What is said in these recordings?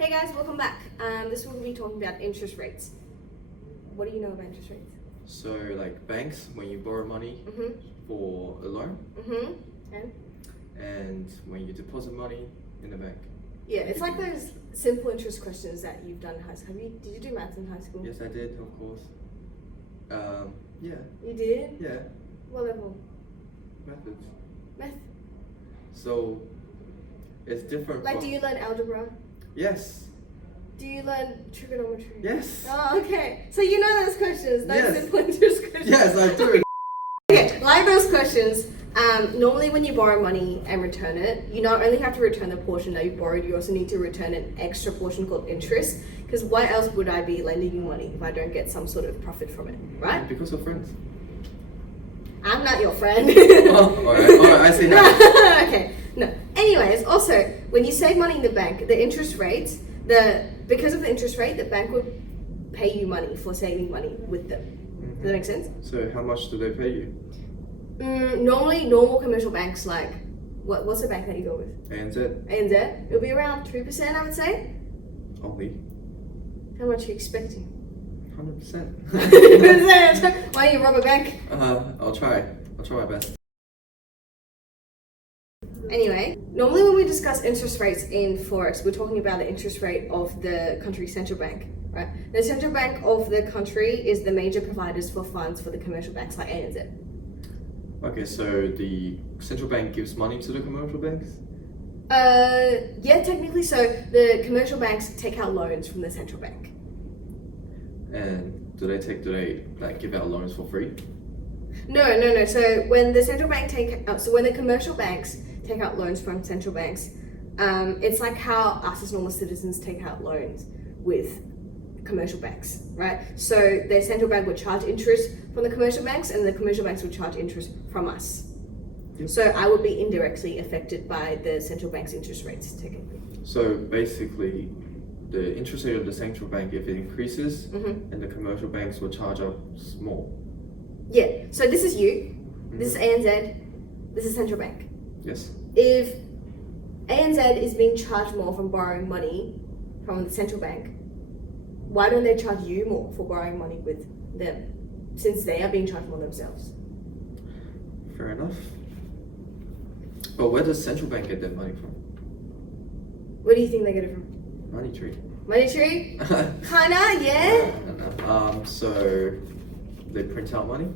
Hey guys, welcome back. This week we'll be talking about interest rates. What do you know about interest rates? So, like banks, when you borrow money Mm-hmm. for a loan, And? and when you deposit money in the bank. Yeah, it's like those simple interest questions that you've done in high school. Did you do maths in high school? Yes, I did, of course. Yeah, You did? yeah, What level? methods. Math? So, it's different. Like, do you learn algebra? Yes, Do you learn trigonometry? yes, Oh, okay. So you know those questions, those Yes. simple interest questions. yes, I do. Okay, like those questions, normally when you borrow money and return it, you not only have to return the portion that you borrowed, you also need to return an extra portion called interest. Because why else would I be lending you money if I don't get some sort of profit from it, right? Because we're friends. I'm not your friend. Oh, alright, I see that. Okay, no. Anyways, also, when you save money in the bank, the interest rate, because of the interest rate, the bank would pay you money for saving money with them. Does that make sense? So, how much do they pay you? Normally, normal commercial banks like, what's the bank that you go with? ANZ? ANZ, it'll be around 2%, I would say. Only How much are you expecting? 100%. Why don't you rob a bank? I'll try my best. Anyway, normally when we discuss interest rates in forex, we're talking about the interest rate of the country's central bank, right? The central bank of the country is the major providers for funds for the commercial banks like ANZ. Okay, so the central bank gives money to the commercial banks? Yeah, technically. So the commercial banks take out loans from the central bank. And do they like give out loans for free? No. So when the central bank when the commercial banks take out loans from central banks, it's like how us as normal citizens take out loans with commercial banks, right? So the central bank would charge interest from the commercial banks, and the commercial banks would charge interest from us. Yep. So I would be indirectly affected by the central bank's interest rates, technically. So basically, the interest rate of the central bank, if it increases, Mm-hmm. and the commercial banks will charge us more. Yeah. So this is you. This is ANZ. This is central bank. Yes. If ANZ is being charged more from borrowing money from the central bank, why don't they charge you more for borrowing money with them, since they are being charged more themselves? Fair enough. But where does central bank get their money from? Where do you think they get it from? Money tree. Money tree? Kinda, yeah. So they print out money.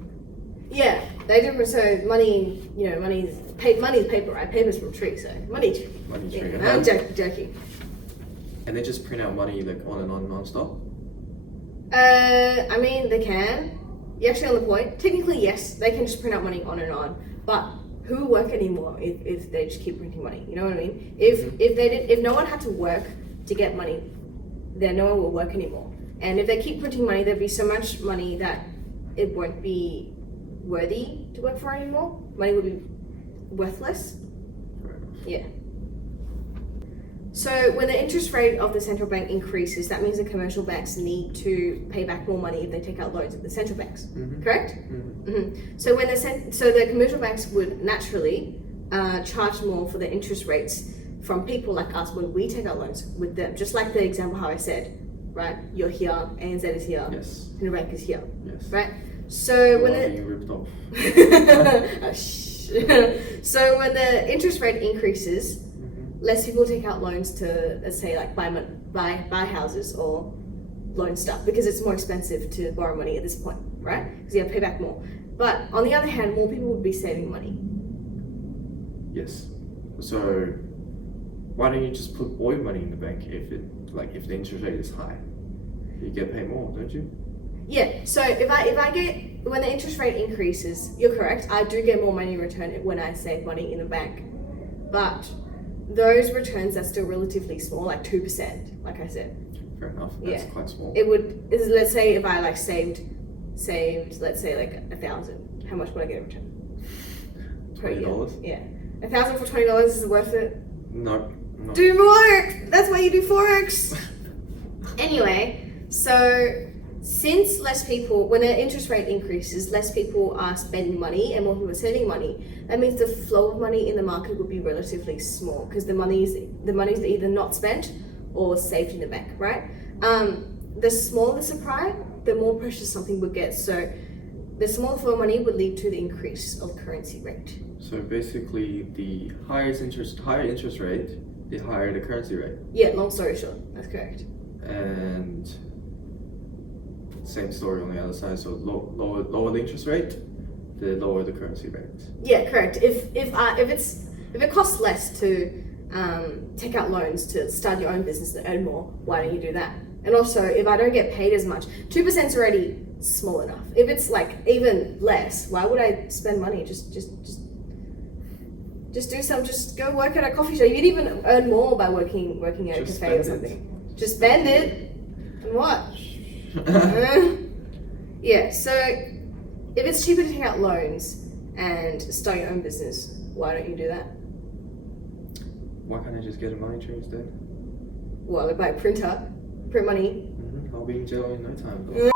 Yeah, they do. So money, money's paper, right? Paper's from tree, so money tree. Money tree. Yeah, I'm joking. And they just print out money like on and on non-stop? I mean, they can. You're actually on the point. Technically, yes, they can just print out money on and on. But who would work anymore if they just keep printing money? You know what I mean? If no one had to work to get money, then no one will work anymore. And if they keep printing money, there'd be so much money that it won't be worthy to work for anymore. Money would be worthless. Fair enough. Yeah. So when the interest rate of the central bank increases, that means the commercial banks need to pay back more money if they take out loans at the central banks. Mm-hmm. Correct? Mm-hmm. Mm-hmm. So the commercial banks would naturally charge more for the interest rates from people like us when we take out loans with them. Just like the example how I said, right? You're here, ANZ is here, Yes. central bank is here, Yes. right? So when being ripped off. Oh, so when the interest rate increases, less people take out loans to, let's say, like buy houses or loan stuff, because it's more expensive to borrow money at this point, right? Because you have to pay back more. But on the other hand, more people would be saving money. Yes. So why don't you just put all your money in the bank if the interest rate is high? You get paid more, don't you? Yeah. So if I get, when the interest rate increases, you're correct. I do get more money in return when I save money in the bank, but those returns are still relatively small, like 2%, like I said. Fair enough. That's quite small. It would, let's say if I like saved, let's say like 1,000, how much would I get in return? $20? Yeah. 1,000 for $20 is worth it? No. Do more! That's why you do forex! Anyway, so since less people, when the interest rate increases, less people are spending money and more people are saving money, that means the flow of money in the market would be relatively small, because the money's either not spent or saved in the bank, right? The smaller the supply, the more precious something would get. So the smaller flow of money would lead to the increase of currency rate. So basically, the higher interest rate, the higher the currency rate. Yeah, long story short, that's correct. And same story on the other side. So lower the interest rate, the lower the currency rate. Yeah, correct. If it costs less to take out loans to start your own business and earn more, why don't you do that? And also, if I don't get paid as much, 2% is already small enough. If it's like even less, why would I spend money? Just do some. Just go work at a coffee shop. You'd even earn more by working at a cafe or something. Just spend it. And what? Yeah. So if it's cheaper to take out loans and start your own business, why don't you do that? Why can't I just get a money tree instead? Well, buy a printer, print money. I'll be in jail in no time.